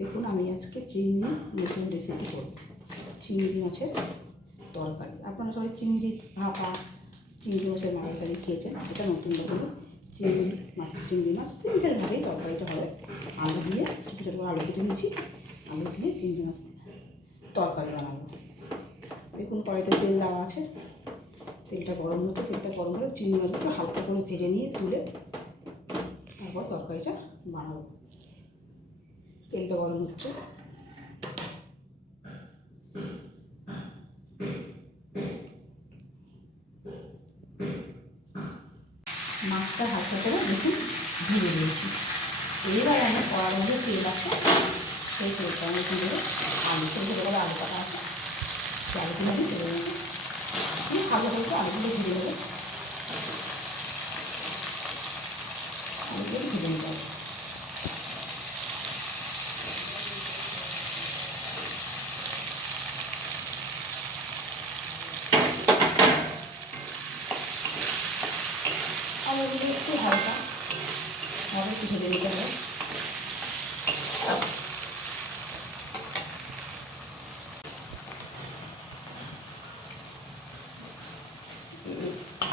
দেখুন আমি আজকে চিংড়ি নতুন রেসিপি করব। চিংড়ি মাছের তরকারি। আপনারা সবাই চিংড়ি ভাপা, চিংড়ি মাছের তরকারি খেয়েছেন, এটা নতুন রকম চিংড়ি মাছ সিম্পলভাবেই তরকারিটা হবে। আলু দিয়ে ছোটো ছোটো আলু কেটে নিয়েছি, আলু দিয়ে চিংড়ি মাছ তরকারি বানাবো। দেখুন কড়াইতে তেল দেওয়া আছে, তেলটা গরম হতে করে চিংড়ি মাছগুলো হালকা করে ভেজে নিয়ে তুলে তারপর তরকারিটা বানাবো। তেলটা গরম হচ্ছে, মাছটা হালকা করে দেখুন ভেজে দিয়েছি। এবার আমি কড়ার মধ্যে তেল আছে, সেই তেলটা আমি দিয়ে আলু ছোটো করে আলু কাটা আছে, আলুগুলো আমি ভেজে নেব। হালকা করে আলুগুলো ভেজে নেবে, আলুগুলো ভেজে নিতে হবে। আলুগুলো একটু হালকা একটু ভেজে নিতে হবে।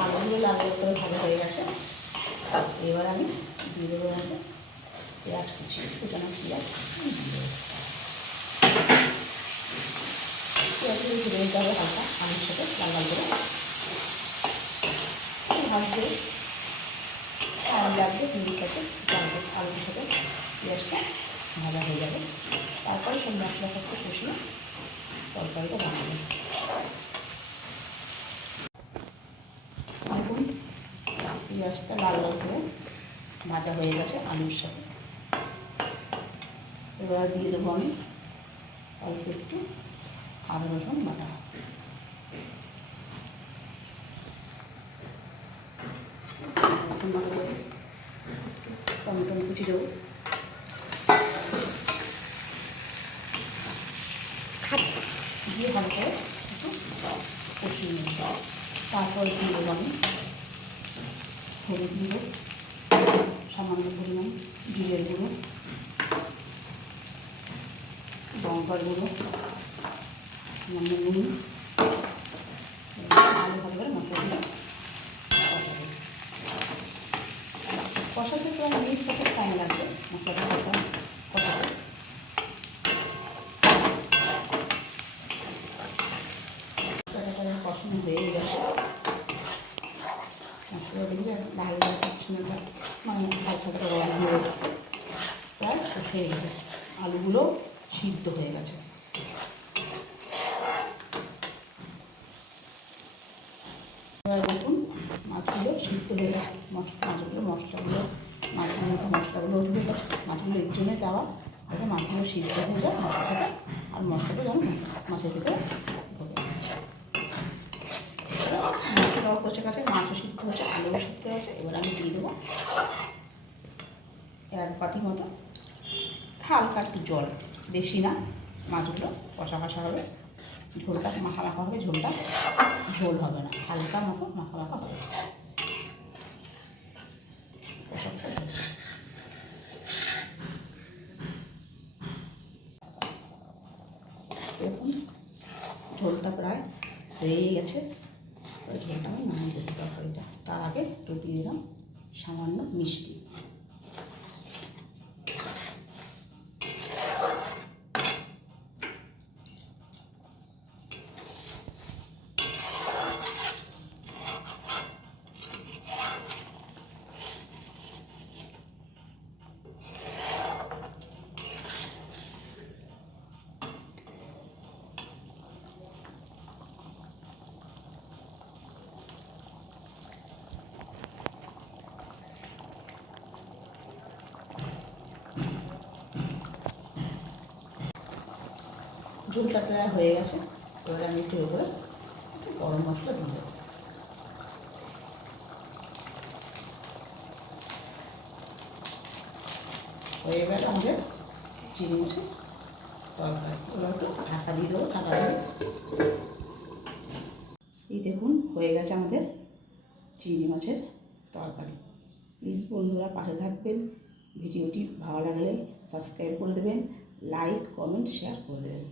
আলুগুলো লাল করে ভালো হয়ে গেছে। এবার আমি দিয়ে দেবো মধ্যে পেঁয়াজ কুচি, কুচানো পেঁয়াজ পেঁয়াজগুলো ভেজে নিতে হবে হালকা আলুর সাথে লাল লাল করে ভাজতে টাইম লাগবে। 2 মিনিট আছে, আলুর সাথে পেঁয়াজটা ভাজা হয়ে যাবে। তারপরে সব মশলা সাথে কষিয়ে তরকারিটা বানাবো। দেখুন পেঁয়াজটা লাল লাল করে ভাজা হয়ে গেছে আলুর সাথে। এবার দিয়ে দেবো আমি অল্প একটু আদা রসুন বাটা, টমেটো কুচি দেবো, দিয়ে ভালো করে একটু কষিয়ে নেব। তারপর দিয়ে দেবো আমি হলুদ গুঁড়ো, সামান্য পরিমাণ জিরের গুঁড়ো, লঙ্কার গুঁড়ো, সামান্য নুন। ভালো করে মশলাগুলো কষাতে প্রায় মিনিট কত টাইম লাগবে মশলাটা কষাতে। কষানো হয়ে গেছে, মশলা দেখবে লাল লাল কষানোটা মানে হালকা করে গরম হয়ে গেছে, প্রায় কষে গেছে, আলুগুলো সিদ্ধ হয়ে গেছে। এবার দেখুন মাছগুলো সিদ্ধ হয়ে গেছে, মশলাগুলো উঠে গেছে। মাছগুলো এর জন্য দেওয়া যাতে মাছগুলো সিদ্ধ হয়ে যায় মশলাটা, আর মশলাটা যেন মাছের ভিতরে মশলাও কষে গেছে, মাছও সিদ্ধ হচ্ছে, আলুও সিদ্ধ হচ্ছে। এবার আমি দিয়ে দেবো 1 বাটি মতো হালকা একটু জল, বেশি না। মাছগুলো কষা কষা হবে, ঝোলটা মাখা মাখা হবে, ঝোলটা ঝোল হবে না, হালকা মতো মাখা মাখা হবে। দেখুন ঝোলটা প্রায় হয়ে গেছে, ঝোলটা আমি নামিয়ে দেবো তরকারিটা। তার আগে একটু দিয়ে দিলাম সামান্য মিষ্টি। ঝোলটা প্রায় হয়ে গেছে, এবার আমি একটু করে গরম মশলা দিয়ে দেবো। হয়ে গেল আমাদের চিংড়ি মাছের তরকারি। এবার একটু ঢাকা দিয়ে দেবো, ঢাকা দিয়ে এই দেখুন হয়ে গেছে আমাদের চিংড়ি মাছের তরকারি। প্লিজ বন্ধুরা পাশে থাকবেন, ভিডিওটি ভালো লাগলে সাবস্ক্রাইব করে দেবেন, লাইক কমেন্ট শেয়ার করে দেবেন।